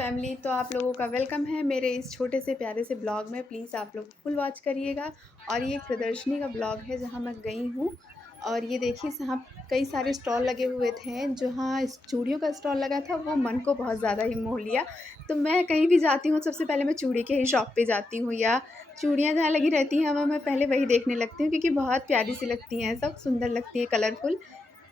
Family, तो आप लोगों का वेलकम है मेरे इस छोटे से प्यारे से ब्लॉग में। प्लीज़ आप लोग फुल वॉच करिएगा। और ये एक प्रदर्शनी का ब्लॉग है जहाँ मैं गई हूँ। और ये देखिए, यहाँ कई सारे स्टॉल लगे हुए थे। जहाँ इस चूड़ियों का स्टॉल लगा था वो मन को बहुत ज़्यादा ही मोह लिया। तो मैं कहीं भी जाती हूँ सबसे पहले मैं चूड़ी के ही शॉप पे जाती हूँ, या चूड़ियाँ जहाँ लगी रहती हैं वह मैं पहले वही देखने लगती हूँ, क्योंकि बहुत प्यारी सी लगती हैं, सब सुंदर लगती है, कलरफुल।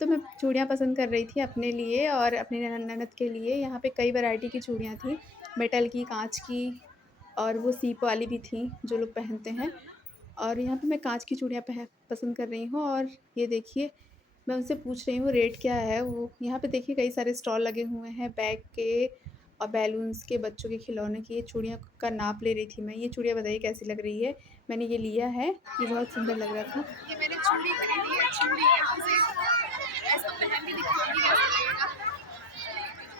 तो मैं चूड़ियाँ पसंद कर रही थी अपने लिए और अपनी ननद के लिए। यहाँ पे कई वैरायटी की चूड़ियाँ थी, मेटल की, काँच की, और वो सीप वाली भी थी जो लोग पहनते हैं। और यहाँ पे मैं काँच की चूड़ियाँ पसंद कर रही हूँ। और ये देखिए, मैं उनसे पूछ रही हूँ रेट क्या है। वो यहाँ पे देखिए कई सारे स्टॉल लगे हुए हैं बैग के और बैलून्स के, बच्चों के खिलौने की। ये चूड़ियाँ का नाप ले रही थी मैं। ये चूड़ियाँ बताइए कैसी लग रही है? मैंने ये लिया है, ये बहुत सुंदर लग रहा था। ये मैंने चूड़ी खरीदी है। चूड़ी यहाँ से ऐसा पहन के दिखाऊंगी कैसा लगेगा।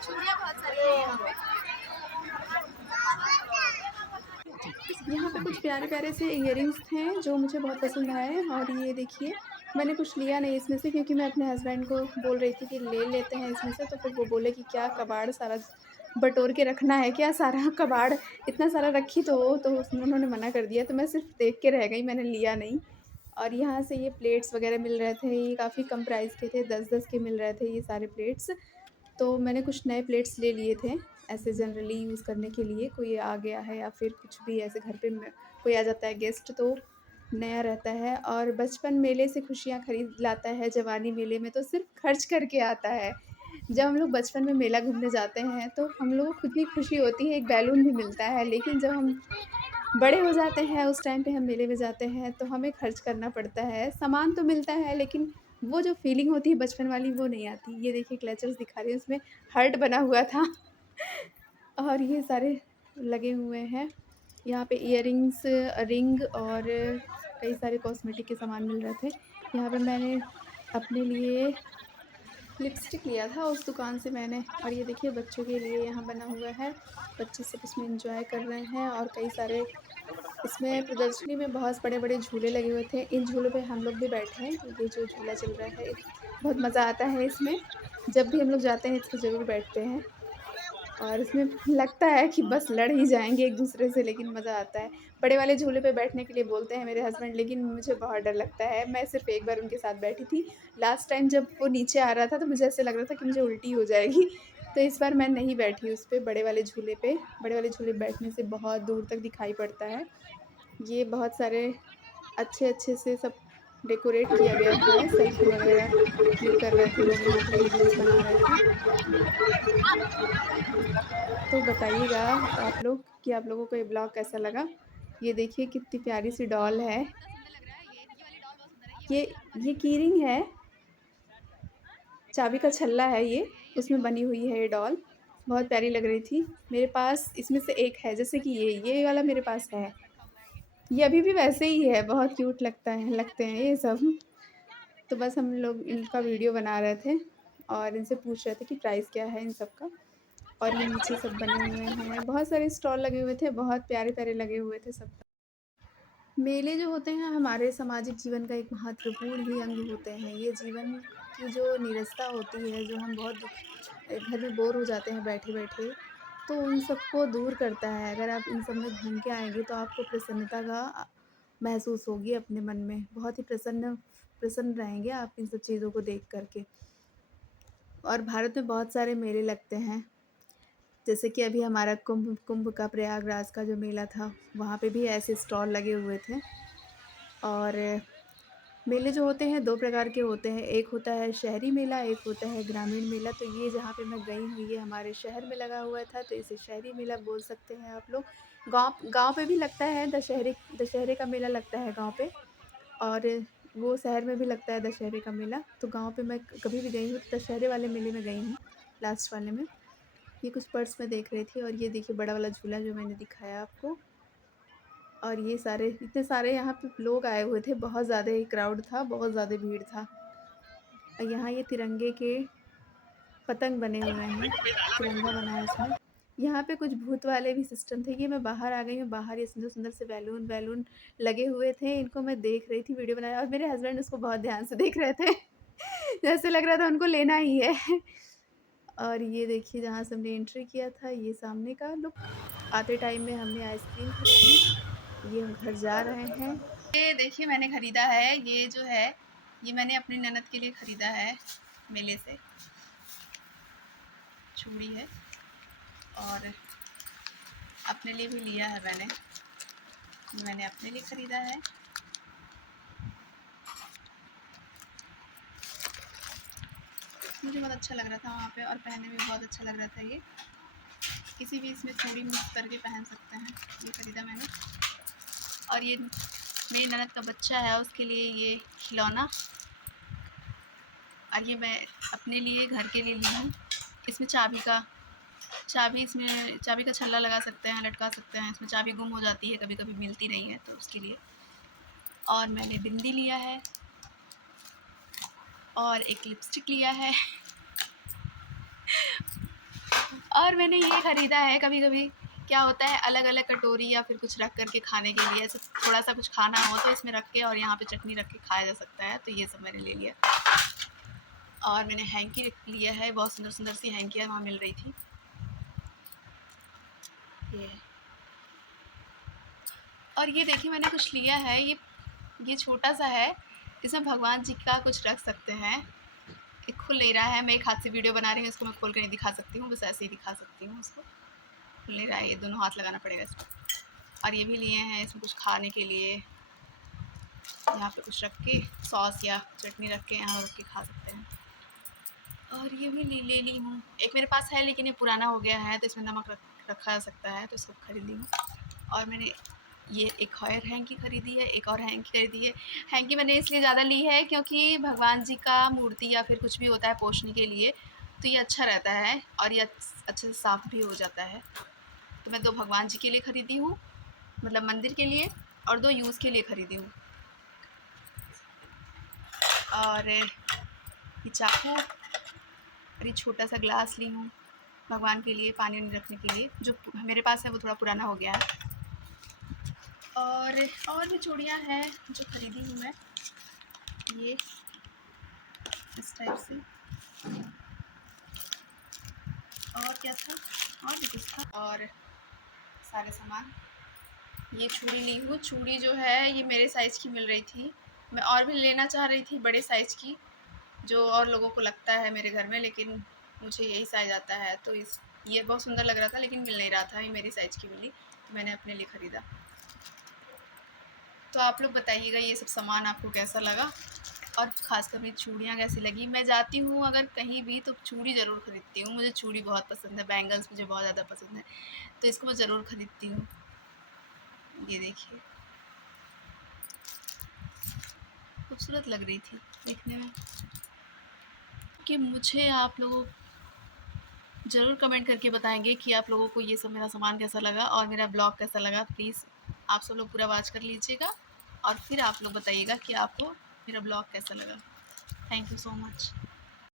चूड़ियाँ बहुत सारी है यहाँ पे। यहाँ पे कुछ प्यारे-प्यारे से इयररिंग्स थे जो मुझे बहुत पसंद आए। और ये देखिए, मैंने कुछ लिया नहीं इसमें से, क्योंकि मैं अपने हस्बैंड को बोल रही थी कि ले लेते हैं इसमें से। तो फिर वो बोले कि क्या कबाड़ सारा बटोर के रखना है क्या? सारा कबाड़ इतना सारा रखी तो उन्होंने मना कर दिया। तो मैं सिर्फ़ देख के रह गई, मैंने लिया नहीं। और यहाँ से ये प्लेट्स वग़ैरह मिल रहे थे, ये काफ़ी कम प्राइस के थे, 10-10 के मिल रहे थे ये सारे प्लेट्स। तो मैंने कुछ नए प्लेट्स ले लिए थे, ऐसे जनरली यूज़ करने के लिए। कोई आ गया है या फिर कुछ भी ऐसे घर पे कोई आ जाता है गेस्ट, तो नया रहता है। और बचपन मेले से खुशियाँ खरीद लाता है, जवानी मेले में तो सिर्फ़ खर्च करके आता है। जब हम लोग बचपन में मेला घूमने जाते हैं तो हम लोगों को खुद भी खुशी होती है, एक बैलून भी मिलता है। लेकिन जब हम बड़े हो जाते हैं, उस टाइम पे हम मेले में जाते हैं तो हमें खर्च करना पड़ता है। सामान तो मिलता है, लेकिन वो जो फ़ीलिंग होती है बचपन वाली, वो नहीं आती। ये देखिए क्लचर्स दिखा रही हूँ, उसमें हार्ट बना हुआ था। और ये सारे लगे हुए हैं। यहाँ पे इयररिंग्स, रिंग और कई सारे कॉस्मेटिक के सामान मिल रहे थे। यहाँ पे मैंने अपने लिए लिपस्टिक लिया था उस दुकान से मैंने। और ये देखिए बच्चों के लिए यहाँ बना हुआ है, बच्चे सब इसमें एंजॉय कर रहे हैं। और कई सारे इसमें प्रदर्शनी में बहुत बड़े-बड़े झूले लगे हुए थे। इन झूलों पे हम लोग भी बैठे हैं। ये जो झूला चल रहा है, बहुत मज़ा आता है इसमें। जब भी हम लोग जाते हैं इस पे ज़रूर बैठते हैं। और इसमें लगता है कि बस लड़ ही जाएँगे एक-दूसरे से, लेकिन मज़ा आता है। बड़े वाले झूले पे बैठने के लिए बोलते हैं मेरे हस्बैंड, लेकिन मुझे बहुत डर लगता है। मैं सिर्फ़ एक बार उनके साथ बैठी थी। लास्ट टाइम जब वो नीचे आ रहा था तो मुझे ऐसे लग रहा था कि मुझे उल्टी हो जाएगी। तो इस बार मैं नहीं बैठी उस पे, बड़े वाले झूले पे। बड़े वाले झूले पे बैठने से बहुत दूर तक दिखाई पड़ता है। ये बहुत सारे अच्छे-अच्छे से सब डेकोरेट किया गया था। सेल्फ़ी वग़ैरह क्लिक कर रहे थे लोग, यहाँ पे वीडियोज़ बना रहे थे। तो बताइएगा आप लोग कि आप लोगों को ये ब्लॉग कैसा लगा? ये देखिए कितनी प्यारी सी डॉल है। कितना सुंदर लग रहा है। ये वाली डॉल बहुत सुंदर है। ये ये वाली डॉल पता ये नहीं की रिंग है, चाबी का छल्ला है ये, ये वाली उसमें डॉल बनी बहुत हुई सुंदर है है। ये डॉल। बहुत प्यारी लग रही थी। मेरे पास इसमें से एक है, जैसे कि ये वाला मेरे पास मैंने है। ऐसे रखा हुआ है ये। ये अभी भी वैसे ही है, बहुत क्यूट लगते हैं ये सब। तो बस हम लोग इनका वीडियो बना रहे थे और इनसे पूछ रहे थे कि प्राइस क्या है इन सब का। और ये नीचे सब बने हुए हैं, बहुत सारे स्टॉल लगे हुए थे, बहुत प्यारे-प्यारे लगे हुए थे सब। मेले जो होते हैं हमारे सामाजिक जीवन का एक महत्वपूर्ण ही अंग होते हैं। ये जीवन की जो नीरसता होती है, जो हम बहुत घर में बोर हो जाते हैं बैठे-बैठे, तो उन सबको दूर करता है। अगर आप इन सब में घूम के आएँगे तो आपको प्रसन्नता का महसूस होगी अपने मन में। बहुत ही प्रसन्न प्रसन्न रहेंगे आप इन सब चीज़ों को देख कर के। और भारत में बहुत सारे मेले लगते हैं। जैसे कि अभी हमारा कुंभ कुंभ का प्रयागराज का जो मेला था, वहाँ पे भी ऐसे स्टॉल लगे हुए थे। और मेले जो होते हैं 2 प्रकार के होते हैं, एक होता है शहरी मेला, एक होता है ग्रामीण मेला। तो ये जहाँ पे मैं गई हूँ, ये हमारे शहर में लगा हुआ था, तो इसे शहरी मेला बोल सकते हैं आप लोग। गाँव गाँव पे भी लगता है, दशहरे दशहरे का मेला लगता है गाँव पे। और वो शहर में भी लगता है दशहरे का मेला। तो गाँव पे मैं कभी भी गई हूँ तो दशहरे वाले मेले में गई हूँ, लास्ट वाले में। ये कुछ पर्स मैं देख रही थी। और ये देखिए बड़ा वाला झूला जो मैंने दिखाया आपको। और ये सारे इतने सारे यहाँ पे लोग आए हुए थे, बहुत ज़्यादा ही क्राउड था, बहुत ज़्यादा भीड़ था। और यहाँ ये तिरंगे के पतंग बने हुए हैं, तिरंगा बना है उसमें। यहाँ पे कुछ भूत वाले भी सिस्टम थे। ये मैं बाहर आ गई हूँ, बाहर ये सुंदर-सुंदर से बैलून लगे हुए थे, इनको मैं देख रही थी, वीडियो बनाया। और मेरे हस्बैंड उसको बहुत ध्यान से देख रहे थे। जैसे लग रहा था उनको लेना ही है। और ये देखिए जहाँ से हमने एंट्री किया था, ये सामने का लुक। आते टाइम में हमने आइसक्रीम खरीदी, ये हम घर जा रहे हैं। ये देखिए मैंने खरीदा है, ये जो है, ये मैंने अपनी ननद के लिए खरीदा है मेले से। चूड़ी है और अपने लिए भी लिया है मैंने अपने लिए खरीदा है। मुझे बहुत अच्छा लग रहा था वहाँ पे और पहनने में बहुत अच्छा लग रहा था ये। किसी भी इसमें चूड़ी मिक्स करके पहन सकते हैं। ये खरीदा मैंने। और ये मेरी ननद का बच्चा है, उसके लिए ये खिलौना, और ये मैं अपने लिए घर के लिए ली हूँ। इसमें चाबी इसमें चाबी का छल्ला लगा सकते हैं, लटका सकते हैं। इसमें चाबी गुम हो जाती है, कभी कभी मिलती नहीं है, तो उसके लिए। और मैंने बिंदी लिया है और एक लिपस्टिक लिया है। और मैंने ये ख़रीदा है, कभी कभी क्या होता है अलग अलग कटोरी या फिर कुछ रख करके खाने के लिए, ऐसे थोड़ा सा कुछ खाना हो तो इसमें रख के और यहाँ पे चटनी रख के खाया जा सकता है, तो ये सब मैंने ले लिया। और मैंने हैंकी लिया है, बहुत सुंदर सुंदर सी हैंकियाँ वहाँ मिल रही थी। ये और ये देखिए मैंने कुछ लिया है, ये छोटा सा है, इसमें भगवान जी का कुछ रख सकते हैं। ये खुल नहीं रहा है, मैं एक हाथ से वीडियो बना रही हूँ, इसको मैं खोल कर नहीं दिखा सकती हूँ, बस ऐसे ही दिखा सकती हूँ उसको। खुल नहीं रहा है, ये दोनों हाथ लगाना पड़ेगा इसमें। और ये भी लिए हैं, इसमें कुछ खाने के लिए, यहाँ पे कुछ रख के सॉस या चटनी रख के यहाँ रख के खा सकते हैं। और ये भी ले ली हूँ, एक मेरे पास है लेकिन ये पुराना हो गया है, तो इसमें नमक रखा जा सकता है, तो इसको खरीद ली हूँ। और मैंने ये एक और हैंकी खरीदी है, एक और हैंकी खरीदी है। हैंकी मैंने इसलिए ज़्यादा ली है क्योंकि भगवान जी का मूर्ति या फिर कुछ भी होता है पोंछने के लिए, तो ये अच्छा रहता है और ये अच्छे से साफ़ भी हो जाता है। तो मैं 2 भगवान जी के लिए ख़रीदी हूँ, मतलब मंदिर के लिए, और 2 यूज़ के लिए ख़रीदी हूँ। और ये चाकू और ये छोटा सा ग्लास ली हूँ भगवान के लिए पानी रखने के लिए, जो मेरे पास है वो थोड़ा पुराना हो गया है। और भी चूड़ियाँ हैं जो खरीदी हूँ मैं, ये इस टाइप से। और क्या था, और भी कुछ था, और सारे सामान। ये चूड़ी ली हूँ, चूड़ी जो है ये मेरे साइज़ की मिल रही थी। मैं और भी लेना चाह रही थी बड़े साइज़ की, जो और लोगों को लगता है मेरे घर में, लेकिन मुझे यही साइज़ आता है, तो ये बहुत सुंदर लग रहा था लेकिन मिल नहीं रहा था, ये मेरी साइज़ की मिली, तो मैंने अपने लिए ख़रीदा। तो आप लोग बताइएगा ये सब सामान आपको कैसा लगा, और ख़ासकर मेरी चूड़ियाँ कैसी लगी। मैं जाती हूँ अगर कहीं भी तो चूड़ी ज़रूर ख़रीदती हूँ, मुझे चूड़ी बहुत पसंद है, बैंगल्स मुझे बहुत ज़्यादा पसंद है, तो इसको मैं ज़रूर ख़रीदती हूँ। ये देखिए खूबसूरत लग रही थी देखने में। कि मुझे आप लोग ज़रूर कमेंट करके बताएंगे कि आप लोगों को ये सब मेरा सामान कैसा लगा और मेरा ब्लॉग कैसा लगा। प्लीज़ आप सब लोग पूरा वॉच कर लीजिएगा और फिर आप लोग बताइएगा कि आपको मेरा ब्लॉग कैसा लगा। Thank you so much.